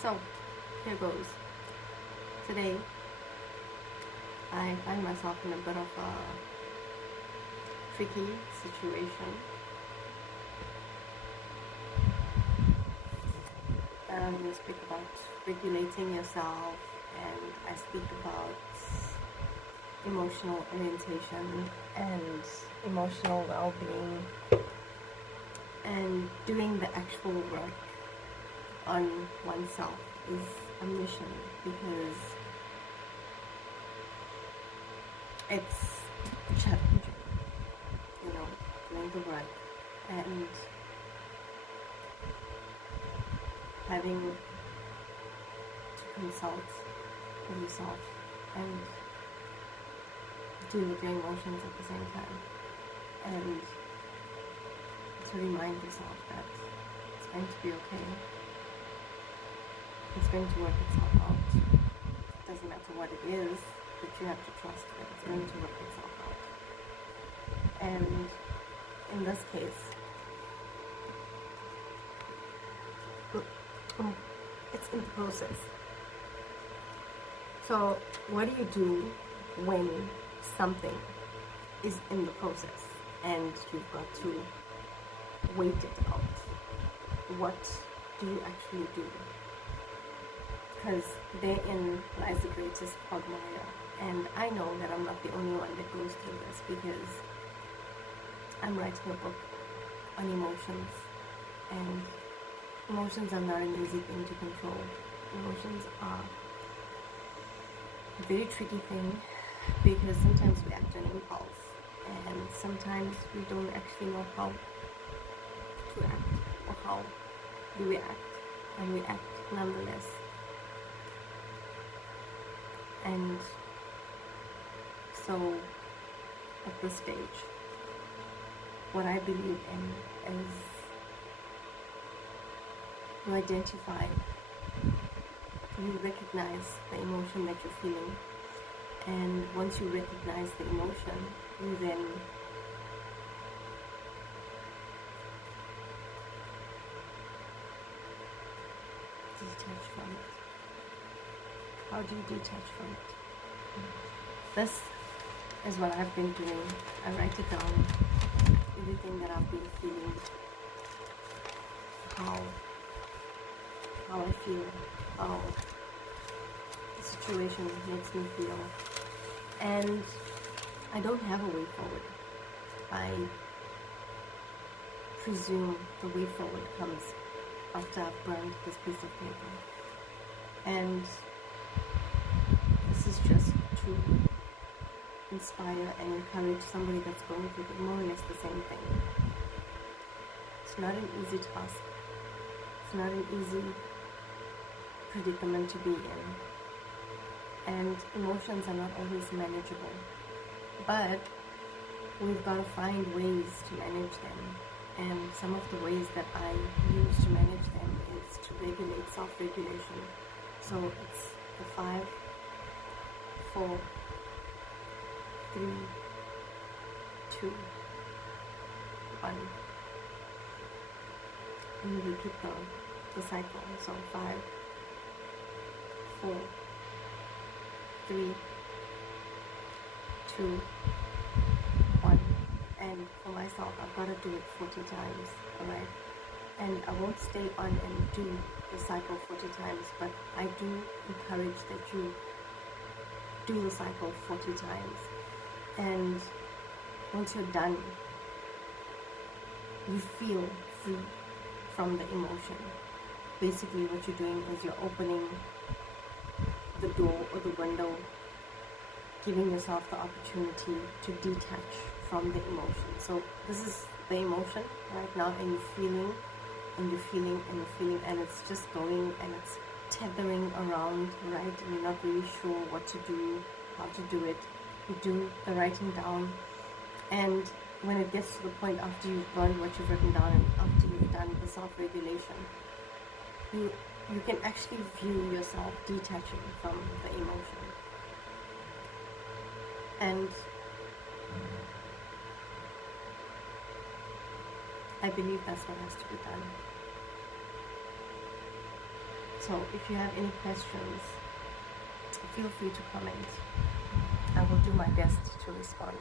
So, here goes. Today, I find myself in a bit of a tricky situation. I'm going to speak about regulating yourself, and I speak about emotional orientation and emotional well-being and doing the actual work on oneself is a mission, because it's challenging, doing the work and having to consult with yourself and deal with your emotions at the same time, and to remind yourself that it's going to be okay. It's going to work itself out. It doesn't matter what it is, but you have to trust that it's going to work itself out. And in this case, it's in the process. So what do you do when something is in the process and you've got to wait it out? What do you actually do? Because therein lies the greatest quagmire. And I know that I'm not the only one that goes through this, because I'm writing a book on emotions, and emotions are not an easy thing to control. Emotions are a very tricky thing, because sometimes we act on impulse, and sometimes we don't actually know how to act or how do we act, and we act nonetheless. And so at this stage, what I believe in is you identify, you recognize the emotion that you're feeling, and once you recognize the emotion, you then detach from it. How do you detach from it? This is what I've been doing. I write it down, everything that I've been feeling, how I feel, how the situation makes me feel. And I don't have a way forward. I presume the way forward comes after I've burned this piece of paper. And this is just to inspire and encourage somebody that's going through more or less the same thing. It's not an easy task. It's not an easy predicament to be in. And emotions are not always manageable. But we've got to find ways to manage them. And some of the ways that I use to manage them is to regulate self-regulation. So it's the 5, 4, 3, 2, 1. And you repeat the cycle. So 5, 4, 3, 2, 1. And for myself, I've got to do it 40 times, alright? And I won't stay on and do the cycle 40 times, but I do encourage that you do the cycle 40 times. And once you're done, you feel free from the emotion. Basically what you're doing is you're opening the door or the window, giving yourself the opportunity to detach from the emotion. So this is the emotion right now, and you're feeling, and you're feeling, and you're feeling, and it's just going, and it's tethering around, right? And you're not really sure what to do, how to do it. You do the writing down, and when it gets to the point after you've burned what you've written down and after you've done the self-regulation, you can actually view yourself detaching from the emotion. And I believe that's what has to be done. So if you have any questions, feel free to comment. I will do my best to respond.